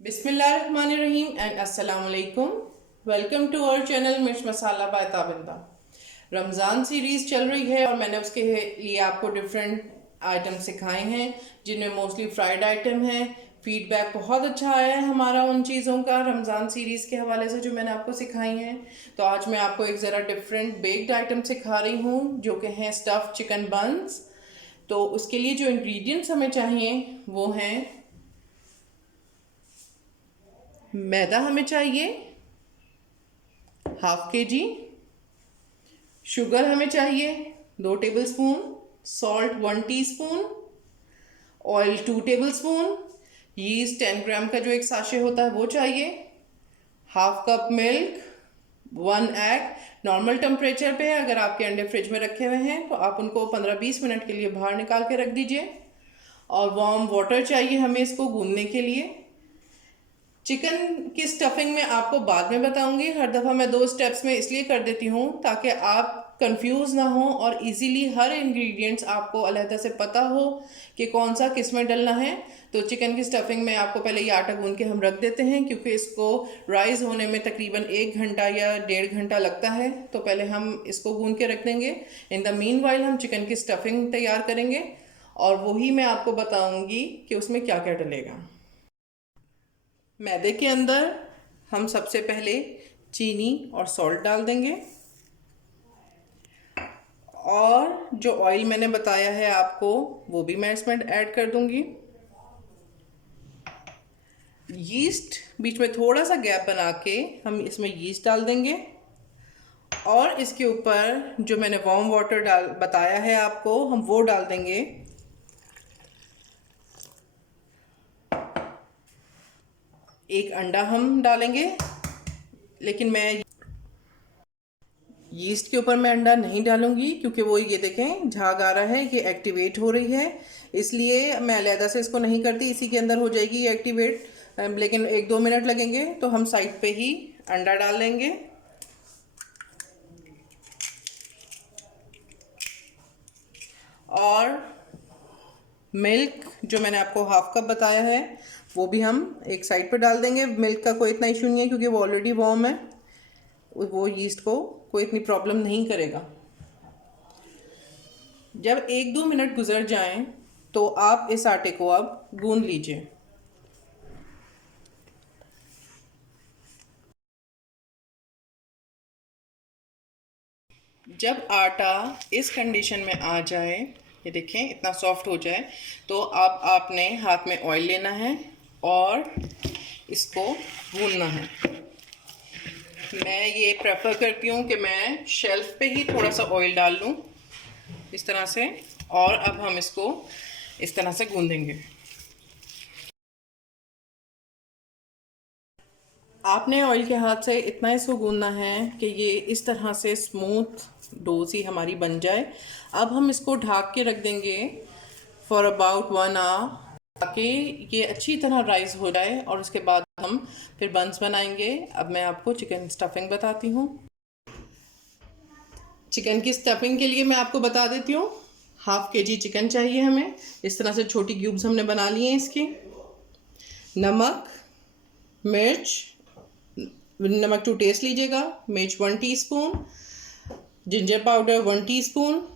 बिस्मिल्लाहिर्रहमानिर्रहीम एंड अस्सलाम वालेकुम। वेलकम टू आवर चैनल मिर्च मसाला बाय ताबिंदा। रमज़ान सीरीज़ चल रही है और मैंने उसके लिए आपको डिफरेंट आइटम सिखाए हैं जिनमें मोस्टली फ्राइड आइटम हैं। फीडबैक बहुत अच्छा आया है हमारा उन चीज़ों का रमज़ान सीरीज़ के हवाले से जो मैंने आपको सिखाई हैं। तो आज मैं आपको एक ज़रा डिफरेंट बेक्ड आइटम सिखा रही हूँ जो कि हैं स्टफ़ चिकन बन्स। तो उसके लिए जो इंग्रेडिएंट्स हमें चाहिए वो हैं मैदा हमें चाहिए ½ kg, शुगर हमें चाहिए 2 tablespoon, salt 1 teaspoon, oil 2 tablespoon, yeast 10 ग्राम का जो एक साशे होता है वो चाहिए, ½ cup milk, 1 egg. Normal temperature पे है। अगर आपके अंडे फ्रिज में रखे हुए हैं तो आप उनको 15-20 मिनट के लिए बाहर निकाल के रख दीजिए। और वार्म वाटर चाहिए हमें इसको गूंदने के लिए। चिकन की स्टफिंग में आपको बाद में बताऊंगी। हर दफ़ा मैं 2 स्टेप्स में इसलिए कर देती हूँ ताकि आप कंफ्यूज ना हो और इजीली हर इंग्रेडिएंट्स आपको अलहदा से पता हो कि कौन सा किस में डलना है। तो चिकन की स्टफिंग में आपको पहले ये आटा गूंद के हम रख देते हैं क्योंकि इसको राइज होने में तकरीबन 1 घंटा या 1.5 घंटा लगता है। तो पहले हम इसको गूंद के रख देंगे। इन द मीन वाइल हम चिकन की स्टफिंग तैयार करेंगे और वही मैं आपको बताऊंगी कि उसमें क्या क्या डलेगा। मैदे के अंदर हम सबसे पहले चीनी और सॉल्ट डाल देंगे और जो ऑयल मैंने बताया है आपको वो भी मैं इसमें ऐड कर दूंगी। यीस्ट बीच में थोड़ा सा गैप बना के हम इसमें यीस्ट डाल देंगे और इसके ऊपर जो मैंने वार्म वाटर डाल बताया है आपको हम वो डाल देंगे। एक अंडा हम डालेंगे, लेकिन मैं यीस्ट के ऊपर मैं अंडा नहीं डालूंगी क्योंकि वो ये देखें झाग आ रहा है कि एक्टिवेट हो रही है, इसलिए मैं अलहदा से इसको नहीं करती। इसी के अंदर हो जाएगी एक्टिवेट, लेकिन 1-2 मिनट लगेंगे। तो हम साइड पे ही अंडा डाल लेंगे और मिल्क जो मैंने आपको ½ कप बताया है वो भी हम एक साइड पे डाल देंगे। मिल्क का कोई इतना इशू नहीं है क्योंकि वो ऑलरेडी वार्म है, वो यीस्ट को कोई इतनी प्रॉब्लम नहीं करेगा। जब 1-2 मिनट गुजर जाएं तो आप इस आटे को अब गूंद लीजिए। जब आटा इस कंडीशन में आ जाए, ये देखें इतना सॉफ्ट हो जाए, तो अब आपने हाथ में ऑयल लेना है और इसको गूंदना है। मैं ये प्रेफर करती हूँ कि मैं शेल्फ पे ही थोड़ा सा ऑयल डाल लूँ इस तरह से, और अब हम इसको इस तरह से गूंदेंगे। आपने ऑयल के हाथ से इतना इसको गूंदना है कि ये इस तरह से स्मूथ डो सी हमारी बन जाए। अब हम इसको ढक के रख देंगे फॉर अबाउट 1 आवर ताकि ये अच्छी तरह राइज हो जाए और उसके बाद हम फिर बंस बनाएंगे। अब मैं आपको चिकन स्टफिंग बताती हूँ। चिकन की स्टफिंग के लिए मैं आपको बता देती हूँ। ½ kg चिकन चाहिए हमें। इस तरह से छोटी क्यूब्स हमने बना लिए हैं इसकी। नमक, मिर्च, नमक टू टेस्ट लीजिएगा, मिर्च 1 टीस्पून, जिंजर पाउडर 1 टीस्पून,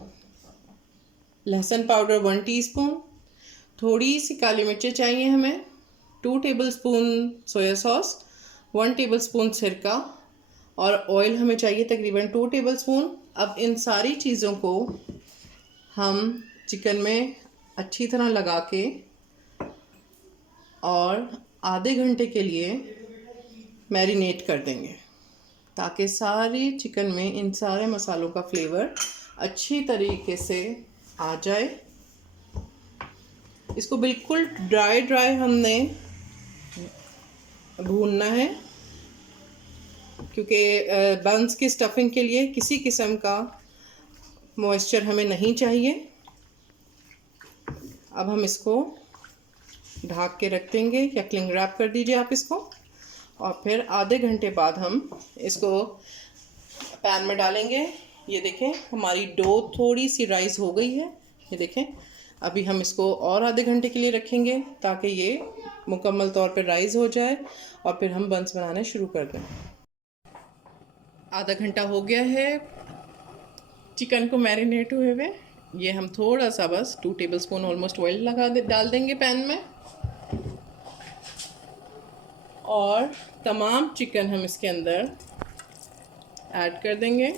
लहसुन पाउडर 1 टीस्पून, थोड़ी सी काली मिर्चें चाहिए हमें, 2 टेबलस्पून सोया सॉस, 1 टेबलस्पून सिरका और ऑयल हमें चाहिए तकरीबन 2 टेबलस्पून। अब इन सारी चीज़ों को हम चिकन में अच्छी तरह लगा के और आधे घंटे के लिए मैरिनेट कर देंगे ताकि सारी चिकन में इन सारे मसालों का फ्लेवर अच्छी तरीके से आ जाए। इसको बिल्कुल ड्राई हमने भूनना है क्योंकि बंस की स्टफिंग के लिए किसी किस्म का मॉइस्चर हमें नहीं चाहिए। अब हम इसको ढक के रख देंगे या क्लिंग रैप कर दीजिए आप इसको, और फिर आधे घंटे बाद हम इसको पैन में डालेंगे। ये देखें हमारी डो थोड़ी सी राइज हो गई है, ये देखें अभी हम इसको और आधे घंटे के लिए रखेंगे ताकि ये मुकम्मल तौर पर राइज़ हो जाए और फिर हम बंस बनाने शुरू कर दें। आधा घंटा हो गया है चिकन को मैरिनेट हुए हुए। ये हम थोड़ा सा बस 2 टेबलस्पून ऑलमोस्ट ऑयल डाल देंगे पैन में, और तमाम चिकन हम इसके अंदर ऐड कर देंगे।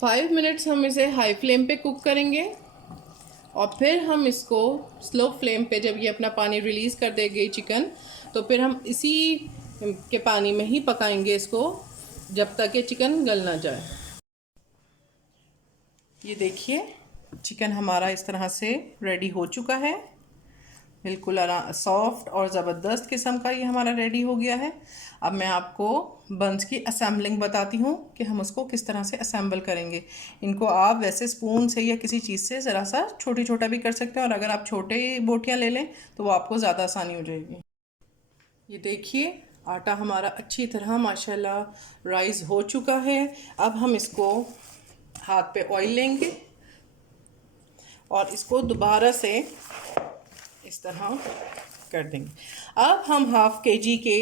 फाइव मिनट्स हम इसे हाई फ्लेम पे कुक करेंगे और फिर हम इसको स्लो फ्लेम पे, जब ये अपना पानी रिलीज़ कर देगी चिकन, तो फिर हम इसी के पानी में ही पकाएंगे इसको जब तक ये चिकन गल ना जाए। ये देखिए चिकन हमारा इस तरह से रेडी हो चुका है, बिल्कुल सॉफ्ट और ज़बरदस्त किस्म का ये हमारा रेडी हो गया है। अब मैं आपको बंस की असेंबलिंग बताती हूँ कि हम उसको किस तरह से असेंबल करेंगे। इनको आप वैसे स्पून से या किसी चीज़ से ज़रा सा छोटा भी कर सकते हैं, और अगर आप छोटे बोटियाँ ले लें तो वो आपको ज़्यादा आसानी हो जाएगी। ये देखिए आटा हमारा अच्छी तरह माशाल्लाह राइज़ हो चुका है। अब हम इसको हाथ पे ऑयल लेंगे और इसको दोबारा से इस तरह कर देंगे। अब हम हाफ केजी के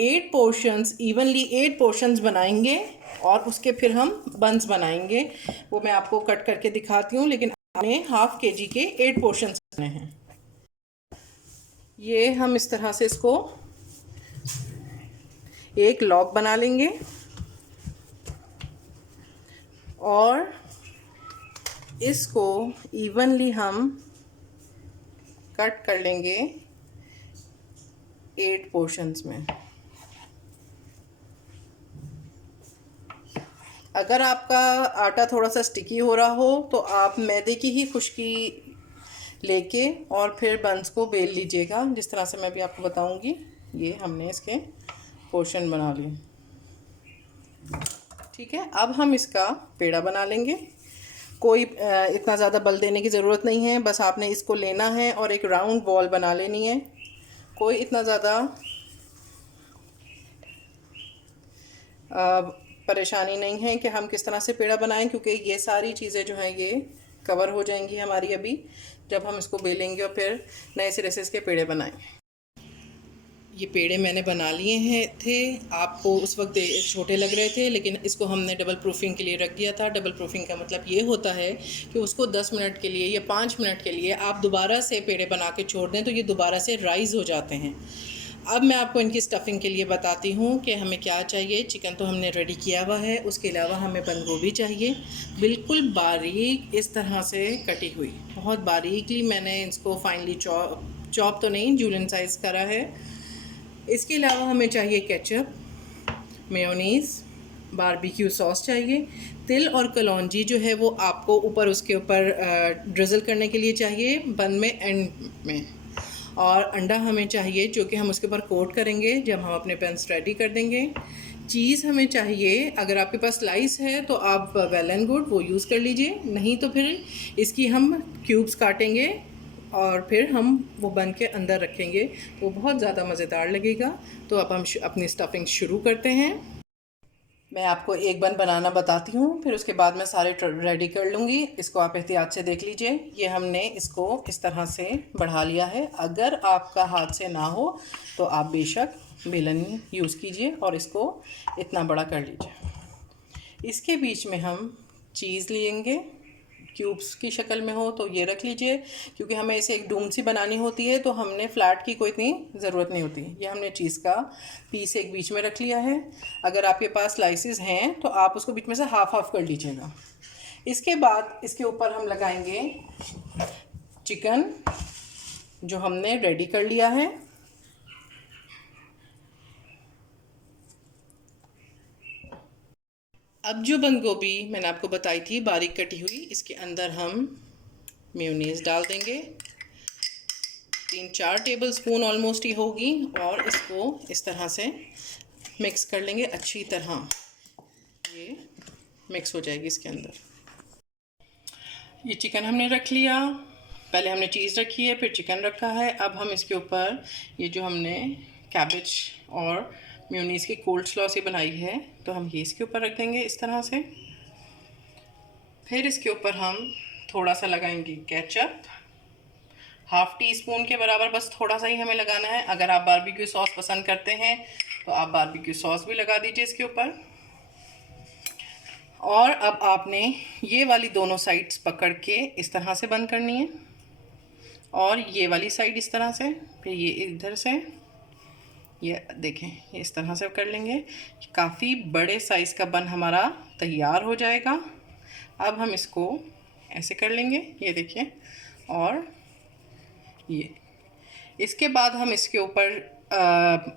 8 पोर्शंस इवनली 8 पोर्शंस बनाएंगे और उसके फिर हम बंस बनाएंगे। वो मैं आपको कट करके दिखाती हूँ, लेकिन हमें हाफ केजी के 8 पोर्शंस करने हैं। ये हम इस तरह से इसको एक लॉक बना लेंगे और इसको इवनली हम कट कर लेंगे 8 पोर्शंस में। अगर आपका आटा थोड़ा सा स्टिकी हो रहा हो तो आप मैदे की ही खुश्की लेके और फिर बंस को बेल लीजिएगा, जिस तरह से मैं भी आपको बताऊंगी। ये हमने इसके पोर्शन बना लिए, ठीक है। अब हम इसका पेड़ा बना लेंगे। कोई इतना ज़्यादा बल देने की ज़रूरत नहीं है, बस आपने इसको लेना है और एक राउंड बॉल बना लेनी है। कोई इतना ज़्यादा परेशानी नहीं है कि हम किस तरह से पेड़ा बनाएं, क्योंकि ये सारी चीज़ें जो हैं ये कवर हो जाएंगी हमारी अभी जब हम इसको बेलेंगे और फिर नए सिरे से इसके पेड़े बनाएं। ये पेड़े मैंने बना लिए हैं थे, आपको उस वक्त छोटे लग रहे थे, लेकिन इसको हमने डबल प्रूफिंग के लिए रख दिया था। डबल प्रूफिंग का मतलब ये होता है कि उसको 10 मिनट के लिए या 5 मिनट के लिए आप दोबारा से पेड़े बना के छोड़ दें तो ये दोबारा से राइज़ हो जाते हैं। अब मैं आपको इनकी स्टफ़िंग के लिए बताती हूँ कि हमें क्या चाहिए। चिकन तो हमने रेडी किया हुआ है, उसके अलावा हमें बंद गोभी चाहिए, बिल्कुल बारीक इस तरह से कटी हुई। बहुत बारीकली मैंने इसको फाइनली चॉप तो नहीं, जूलियन साइज़ करा है। इसके अलावा हमें चाहिए केचप, मेयोनीज़, बारबेक्यू सॉस चाहिए। तिल और कलौंजी जो है वो आपको ऊपर उसके ऊपर ड्रिज़ल करने के लिए चाहिए बन में एंड में। और अंडा हमें चाहिए जो कि हम उसके ऊपर कोट करेंगे जब हम अपने पेंस रेडी कर देंगे। चीज़ हमें चाहिए, अगर आपके पास स्लाइस है तो आप वेल एंड गुड वो यूज़ कर लीजिए, नहीं तो फिर इसकी हम क्यूब्स काटेंगे और फिर हम वो बन के अंदर रखेंगे तो बहुत ज़्यादा मज़ेदार लगेगा। तो अब हम अपनी स्टफ़िंग शुरू करते हैं। मैं आपको एक बन बनाना बताती हूँ, फिर उसके बाद मैं सारे रेडी कर लूँगी। इसको आप एहतियात से देख लीजिए। ये हमने इसको इस तरह से बढ़ा लिया है। अगर आपका हाथ से ना हो तो आप बेशक बेलन यूज़ कीजिए और इसको इतना बड़ा कर लीजिए। इसके बीच में हम चीज़ लेंगे, क्यूब्स की शक्ल में हो तो ये रख लीजिए, क्योंकि हमें इसे एक डूम सी बनानी होती है तो हमने फ्लैट की कोई इतनी ज़रूरत नहीं होती। ये हमने चीज़ का पीस एक बीच में रख लिया है। अगर आपके पास स्लाइसेस हैं तो आप उसको बीच में से हाफ हाफ कर लीजिएगा। इसके बाद इसके ऊपर हम लगाएंगे चिकन जो हमने रेडी कर लिया है। अब जो बंद गोभी मैंने आपको बताई थी बारीक कटी हुई, इसके अंदर हम मेयोनीज़ डाल देंगे। 3-4 टेबलस्पून ऑलमोस्ट ही होगी, और इसको इस तरह से मिक्स कर लेंगे अच्छी तरह। ये मिक्स हो जाएगी इसके अंदर। ये चिकन हमने रख लिया, पहले हमने चीज़ रखी है फिर चिकन रखा है। अब हम इसके ऊपर ये जो हमने कैबेज और मेयोनीज़ की कोल्ड स्लॉ से बनाई है तो हम ये इसके ऊपर रख देंगे इस तरह से। फिर इसके ऊपर हम थोड़ा सा लगाएंगे केचप, हाफ टी स्पून के बराबर, बस थोड़ा सा ही हमें लगाना है। अगर आप बारबेक्यू सॉस पसंद करते हैं तो आप बारबेक्यू सॉस भी लगा दीजिए इसके ऊपर। और अब आपने ये वाली दोनों साइड्स पकड़ के इस तरह से बंद करनी है, और ये वाली साइड इस तरह से, फिर ये इधर से, ये देखें ये इस तरह से कर लेंगे। काफ़ी बड़े साइज़ का बन हमारा तैयार हो जाएगा। अब हम इसको ऐसे कर लेंगे, ये देखिए, और ये इसके बाद हम इसके ऊपर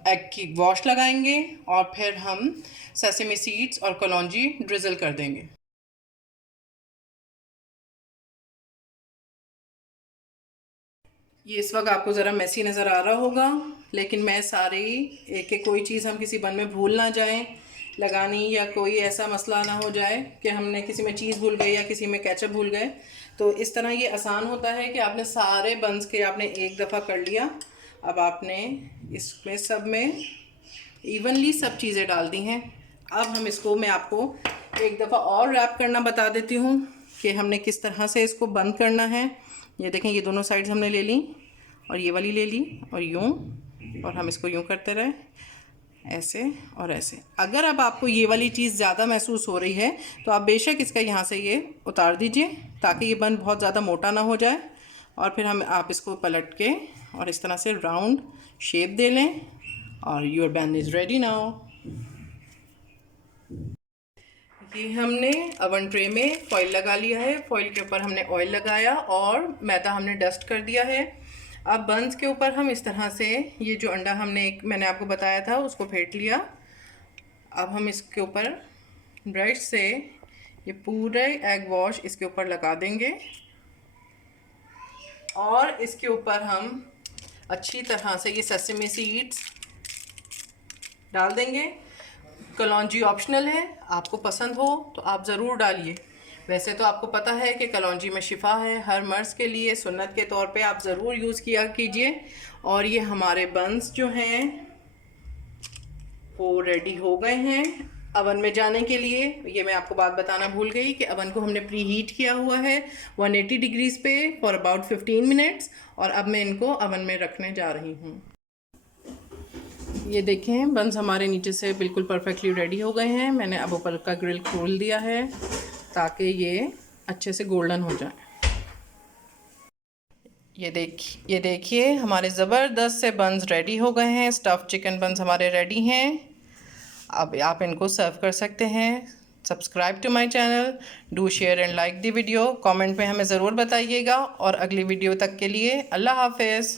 एग की वॉश लगाएंगे और फिर हम सेसमी सीड्स और कलौंजी ड्रिजल कर देंगे। ये इस वक्त आपको ज़रा मैसी नज़र आ रहा होगा, लेकिन मैं सारे एक एक कोई चीज़ हम किसी बन में भूल ना जाएं लगानी, या कोई ऐसा मसला ना हो जाए कि हमने किसी में चीज़ भूल गए या किसी में केचप भूल गए। तो इस तरह ये आसान होता है कि आपने सारे बंस के आपने एक दफ़ा कर लिया। अब आपने इसमें सब में इवनली सब चीज़ें डाल दी हैं। अब हम इसको, मैं आपको एक दफ़ा और रैप करना बता देती हूँ कि हमने किस तरह से इसको बंद करना है। ये देखें, ये दोनों साइड्स हमने ले ली और ये वाली ले ली और यूँ, और हम इसको यूँ करते रहे, ऐसे और ऐसे। अगर अब आपको ये वाली चीज़ ज़्यादा महसूस हो रही है तो आप बेशक इसका यहाँ से ये उतार दीजिए ताकि ये बन बहुत ज़्यादा मोटा ना हो जाए। और फिर आप इसको पलट के और इस तरह से राउंड शेप दे लें और योर बन इज़ रेडी नाउ। ये हमने अवन ट्रे में फॉइल लगा लिया है, फॉइल के ऊपर हमने ऑयल लगाया और मैदा हमने डस्ट कर दिया है। अब बंस के ऊपर हम इस तरह से ये जो अंडा मैंने आपको बताया था उसको फेंट लिया। अब हम इसके ऊपर ब्रश से ये पूरे एग वॉश इसके ऊपर लगा देंगे और इसके ऊपर हम अच्छी तरह से ये सेसमी सीड्स डाल देंगे। कलौंजी ऑप्शनल है, आपको पसंद हो तो आप ज़रूर डालिए। वैसे तो आपको पता है कि कलौंजी में शिफा है, हर मर्ज़ के लिए सुन्नत के तौर पे आप ज़रूर यूज़ किया कीजिए। और ये हमारे बंस जो हैं वो रेडी हो गए हैं अवन में जाने के लिए। ये मैं आपको बात बताना भूल गई कि अवन को हमने प्री हीट किया हुआ है 180 डिग्रीज़ पे फॉर अबाउट 15 मिनट्स, और अब मैं इनको अवन में रखने जा रही हूँ। ये देखें, बंस हमारे नीचे से बिल्कुल परफेक्टली रेडी हो गए हैं। मैंने अब ऊपर का ग्रिल खोल दिया है ताकि ये अच्छे से गोल्डन हो जाए। ये देखिए हमारे ज़बरदस्त से बंस रेडी हो गए हैं। स्टफ़ चिकन बंस हमारे रेडी हैं। अब आप इनको सर्व कर सकते हैं। Subscribe to my channel, do share and like the video. Comment में हमें ज़रूर बताइएगा और अगली वीडियो तक के लिए अल्लाह हाफ़िज़।